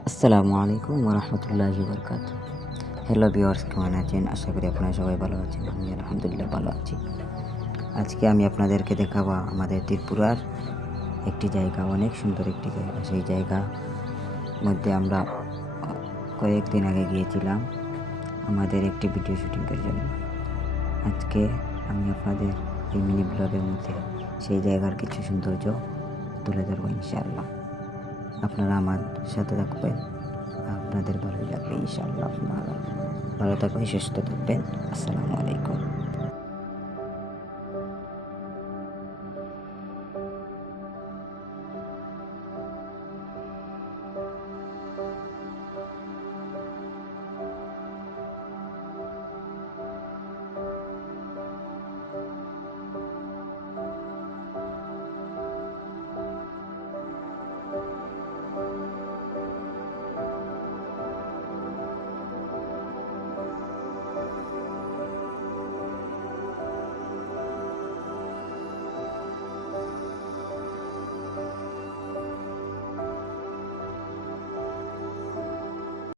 আসসালামু আলাইকুম ওয়া রাহমাতুল্লাহি ওয়া বারাকাতুহু। হ্যালো ভিউয়ার্স, কেমন আছেন? আশা করি আপনারা সবাই ভালো আছেন। আমি আলহামদুলিল্লাহ ভালো আছি। আজকে আমি আপনাদেরকে দেখাবো আমাদের ত্রিপুরার একটি জায়গা, অনেক সুন্দর একটি জায়গা। সেই জায়গা মধ্যে আমরা কয়েকদিন আগে গিয়েছিলাম আমাদের একটি ভিডিও শুটিংয়ের জন্য। আজকে আমি আপনাদের এই মিনি ব্লগের মধ্যে সেই জায়গার কিছু সৌন্দর্য তুলে ধরবো ইনশাআল্লাহ। আপনারা আমার সাথে থাকবেন, আপনাদের ভালোই লাগবে ইনশাআল্লাহ। আপনারা ভালো থাকবেন, সুস্থ থাকবেন। আসসালামু আলাইকুম।